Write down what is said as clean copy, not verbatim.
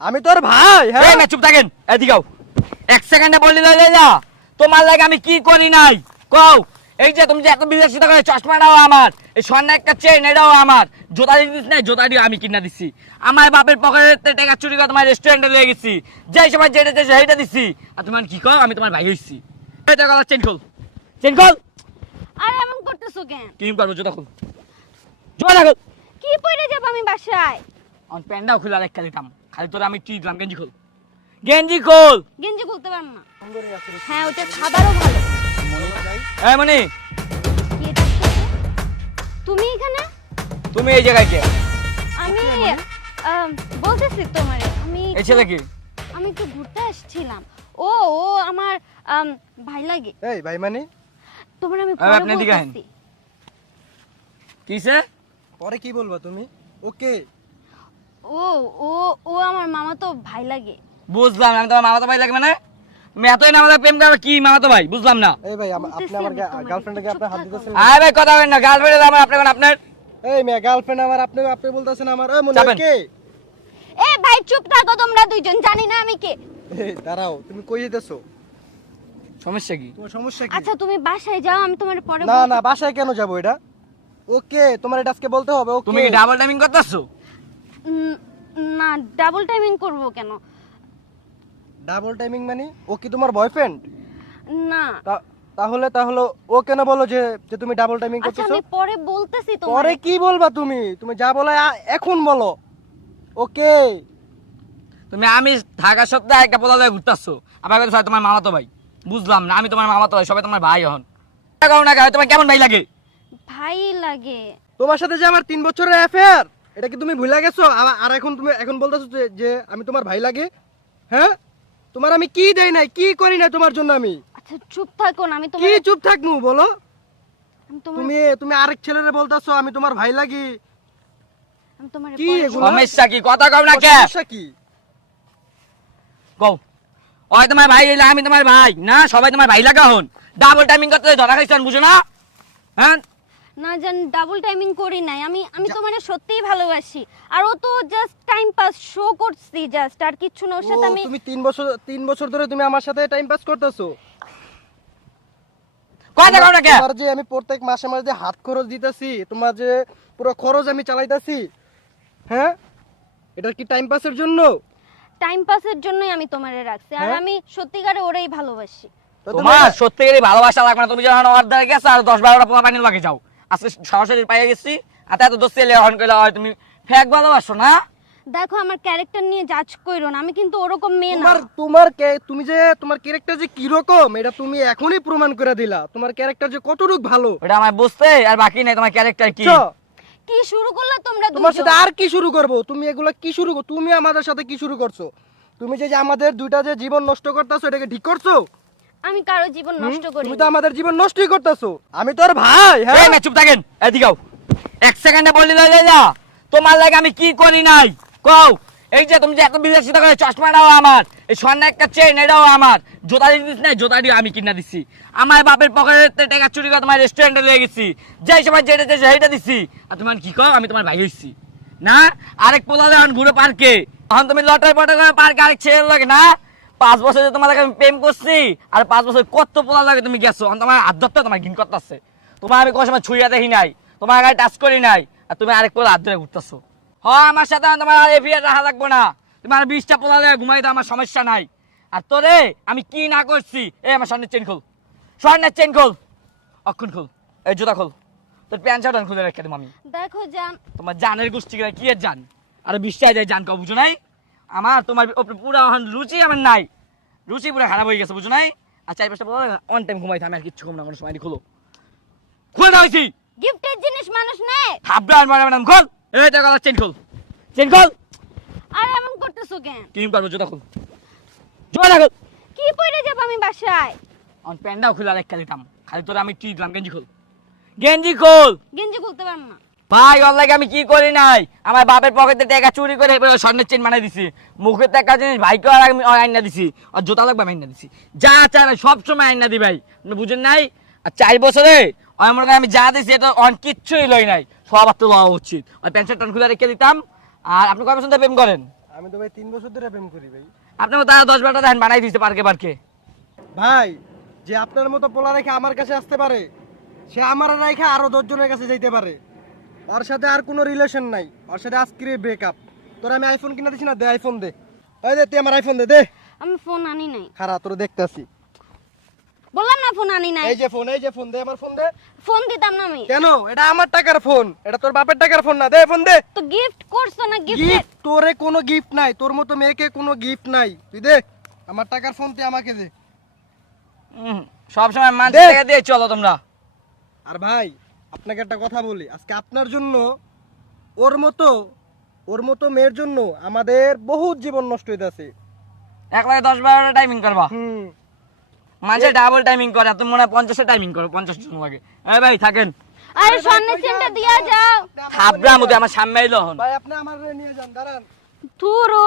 আমি তোর ভাই। হ্যাঁ এই চুপ থাকেন, এদিকে আও। এক সেকেন্ডে বললি লইলে না, তোমার লাগে আমি কি করি নাই কও। এই যে তুমি যে এত বিলাসিতা করে, চশমাটাও আমার, এই স্বর্ণ একটা চেইন এটাও আমার, জুতা দিস নাই, জুতাটিও আমি কিনা দিছি। আমার বাপের পকেটে টাকা চুরি করে তোমার রেস্টুরেন্টে নিয়ে গেছি, যেই সময় যেটা চাইছে সেইটা দিছি। আর তোমার কি কও আমি তোমার ভাই হইছি। এই টাকা চেইন খোল, চেইন খোল। আরে এমন করতেছো কেন? কি করবো, জুতা খোল, জুতা খোল। কি পরে যাব আমি বাসায়? আমার প্যান্টটাও খুলে আরেক খালি টাম, খালি তোরা আমি কি দিলাম। গেঞ্জি খোল, গেঞ্জি খোল। গেঞ্জি খুলতে পারবো না। হ্যাঁ ওটা খাবারও ভালো। এই মনি, কি দেখতেছো? তুমি এখানে? তুমি এই জায়গায় কে? আমি বলতেছি তোমার এই ছেলে কি? আমি একটু ঘুরতে আসছিলাম। ও ও আমার ভাই লাগে। এই ভাই মানে তোমার আমি এই, আপনি এদিকে আহেন। বলতেছি। কিসে? পরে কি বলবা তুমি? ওকে ও ও ও আমার মামা তো ভাই লাগে। বুঝলাম, আমি তোমার মামাতো ভাই লাগে মানে? তুমি এতই না আমাদের প্রেম করবে কি মামাতো ভাই, বুঝলাম না। এই ভাই আপনি আমার গার্লফ্রেন্ডকে আপনার হাত দিতেছেন। আরে ভাই কথা বলেন না, গার্লফ্রেন্ড আমার, আপনি কোন আপনার? এই মেয়ে গার্লফ্রেন্ড আমার, আপনি আপনি বলতেছেন আমার। ওই মনে চাপেন। কে? এ ভাই চুপ থাকো তোমরা দুইজন, জানি না আমি কে। এই দাঁড়াও, তুমি কই যেতেছো? সমস্যা কি? তোমার সমস্যা কি? আচ্ছা তুমি বাসায় যাও, আমি তোমার পরে না না, বাসায় কেন যাব এটা? ওকে, তোমার এটা আজকে বলতে হবে। ওকে তুমি কি ডাবল টাইমিং করতেছো? না ডাবল টাইমিং করব কেন? ডাবল টাইমিং মানে ও কি তোমার বয়ফ্রেন্ড? না তাহলে তাহলে ও কেন বলো যে যে তুমি ডাবল টাইমিং আচ্ছা করতেছো? আমি পরে বলতেছি তোমার। পরে কি বলবা তুমি? তুমি যা বলো এখন বলো। ওকে তুমি আমি থাকা সত্ত্বেও একটা পোলা লয়ে ঘুরতেছো, আমার কাছে তোমার মামাতো ভাই। বুঝলাম না, আমি তোমার মামাতো ভাই, সবাই তোমার ভাই হন। কারণ না তোমার কেমন ভাই লাগে? ভাই লাগে। তোমার সাথে যে আমার 3 বছরের অ্যাফেয়ার, এটা কি তুমি ভুলে গেছো? আর এখন তুমি এখন বলতেছো যে আমি তোমার ভাই লাগে? হ্যাঁ, তোমার আমি কি দেই নাই, কি করি না তোমার জন্য আমি? আচ্ছা চুপ থাকো না, আমি কি তোমার চুপ থাকমু বলো? আমি তোমার তুমি তুমি আরেক ছেলেরে বলতাছো আমি তোমার ভাই লাগি? আমি তোমার কি পরে এগুলো? সমস্যা কি? কথা কও না কে? সমস্যা কি? কও। ওই তোমার ভাই হইলে আমি তোমার ভাই না, সবাই তোমার ভাই লাগা হন। ডাবল টাইমিং করতে ধরা খাইছেন, বুঝো না? হ্যাঁ না জান ডাবল টাইমিং করি নাই। আমি তোমারে সত্যিই ভালোবাসি। আর ও তো জাস্ট টাইম পাস শো করছি, জাস্ট আর কিছু না। ওর ও, সাথে আমি তুমি 3 বছর ধরে তুমি আমার সাথে টাইম পাস করতেছো? কথা কও না কে? তোমার যে আমি প্রত্যেক মাসে মাসে যে হাত খরচ দিতেছি, তোমার যে পুরো খরচ আমি চালাইতাছি, হ্যাঁ, এটা কি টাইম পাসের জন্য? টাইম পাসের জন্যই আমি তোমারে রাখছি। আর হ্যাঁ? আমি সত্যিকারে ওরেই ভালোবাসি। তো তুমি তোমার সত্যিকারই ভালোবাসা লাগবে না। তুমি যখন অর্ধেক গেছো আর 10-12টা পোলা পানি লাগে যাও, আজকে সরাসরি পাইয়ে গেছি। আর এত দোস্তি এলে হন কইলা হয় তুমি ফেক ভালোবাসো না? দেখো আমার ক্যারেক্টার নিয়ে জাজ কইরো না, আমি কিন্তু ওরকম মেয়ে না। তুমি যে তোমার ক্যারেক্টার যে কি রকম এটা তুমি এখনই প্রমাণ করে দিলা। তোমার ক্যারেক্টার যে কতটুকু ভালো। ওটা আমার বুঝতে আর বাকি নাই। তোমার ক্যারেক্টার কি? বুঝছো? কি শুরু করলা তোমরা তোমার দুজন? সাথে আর কি শুরু করব? তুমি এগুলা কি শুরু তুমি আমাদের সাথে কি শুরু করছো? তুমি যে যে আমাদের দুইটা যে জীবন নষ্ট করতেছো, এটাকে ঠিক করছো? আমি কারো জীবন নষ্ট করি তুমি তো আমাদের জীবন নষ্টই করতেছো। আমি তোর ভাই। এই হ্যাঁ না, চুপ থাকেন, এদিকে আও। এক সেকেন্ডে বললি লইলে না, তোমার লাগে আমি কি করি নাই কও। এই যে তুমি যে এত বিলাসিতা করে, চশমাটাও আমার, এই স্বর্ণ একটা চেইন এটাও আমার, জুতা দিস নাই, জুতাটিও আমি কিনা দিছি। আমার বাপের পকেটে টাকা চুরি করে তোমার রেস্টুরেন্টে নিয়ে গেছি, যেই সময় যেটা চাইছে সেইটা দিছি। আর তোমার কি কও আমি তোমার ভাই হইছি না? আরেক পোলা যখন ঘুরে পার্কে, তখন তুমি লটারি পটারি করে পার্কে আরেক ছেলে লাগে না? 5 বছর যে তোমার লাগে আমি প্রেম করছি, আর 5 বছর কত পোলা লাগে তুমি গেছো, তোমার আদরটা তোমার ঘিন করতেছে। তোমার আমি কোনো সময় ছুঁয়া দেখি নাই, তোমার গায়ে টাচ করি নাই, আর তুমি আরেক পোলা হাত ধরে ঘুরতেছো। হ্যাঁ আমার সাথে তোমার আর এফিআর রাখা লাগবো না। তোমার 20টা পোলা লাগে ঘুমাই তো আমার সমস্যা নাই। আর তোরে আমি কি না করছি? এই আমার স্বর্ণের চেন খোল, স্বর্ণের চেন খোল, অক্ষণ খোল, এই জুতা খোল, তোর প্যান্ট শার্ট খুলে রেখে দেবো আমি। দেখো জান, তোমার জানের গোষ্ঠী কি এর জান? আর 20টা যায় জান কাউ, বুঝো নাই? আমার তোমার পুরো রুচি আমার নাই, রুচি পুরো খারাপ হয়ে গেছে, বুঝো নাই? আর 4-5টা পোলা অন টাইম ঘুমাই আমি আর কিচ্ছু ঘুম না, কোনো সময় খোলো, খুলে দেওয়া হয়েছি। গিফটের জিনিস মানুষ নেয়। হাবড়া ম্যাডাম খোল, এই টাকা চেন খোল, চেন খোল। আর এমন করতেছো কেন? কি করবো, জুতা খোল, জুতা খোল। কি পরে যাব আমি বাসায়? আমার প্যান্টটাও খুলে আরেক খালি টাম, খালি তোরা আমি কি দিলাম। গেঞ্জি খোল, গেঞ্জি খোল। গেঞ্জি খুলতে পারবো না। ভাই ওর লাগে আমি কি করি নাই? আমার বাপের পকেটে টাকা চুরি করে স্বর্ণের চেন বানাই দিছি, মুখের টাকা জিনিস ভাইকে আর আমি আইনা দিছি, আর জুতা লাগবে আমি আইনা দিছি। যা চাই ভাই সবসময় আইনা দি ভাই, আপনি বুঝেন নাই? আর 4 বছরে আমার আমি যা দিছি এটা অন কিচ্ছুই লই নাই, সব আর তো লওয়া উচিত। আর প্যান্ট শার্ট খুলে রেখে দিতাম। আর আপনি কয় বছর ধরে প্রেম করেন? আমি তো ভাই 3 বছর ধরে প্রেম করি ভাই। আপনি তারা 10-12টা ধান বানাই দিয়েছে পার্কে পার্কে। ভাই যে আপনার মতো পোলা রেখে আমার কাছে আসতে পারে, সে আমার রেখে আরো 10 জনের কাছে যাইতে পারে। ওর সাথে আর কোনো রিলেশন নাই, ওর সাথে আজকে ব্রেকআপ। তোর আমি আইফোন কিনা দিছি না, দে আইফোন দে। ওই দে, তুই আমার আইফোন দে, দে। আমি ফোন আনি নাই। খারাপ তোর দেখতাছি। বললাম না ফোন আনি নাই। এই যে ফোন, এই যে ফোন, দে আমার ফোন দে। ফোন দিতাম না আমি। কেন? এটা আমার টাকার ফোন, এটা তোর বাপের টাকার ফোন না, দে ফোন দে। তো গিফট করছো না, গিফট। গিফট? তোরে কোনো গিফট নাই, তোর মতো মেয়েকে কোনো গিফট নাই। তুই দে আমার টাকার ফোন, তুই আমাকে দে। সব সময় মানুষ দে। টাকা দিয়ে চলো তোমরা। আর ভাই আপনাকে একটা কথা বলি, আজকে আপনার জন্য, ওর মতো মেয়ের জন্য আমাদের বহুত জীবন নষ্ট হইতাছে। একলাগে 10-12টা টাইমিং করবা। হুম। মানুষে ডাবল টাইমিং করে, তুমি মনে হয় 50 টাইমিং করো, 50 জন লাগে। এই ভাই থাকেন। আরে স্বর্ণের চেনটা দিয়া যাও। থাবরা মুখে আমার সামনে এলো হন। ভাই আপনি আমার নিয়ে যান, দাঁড়ান। ধুরো।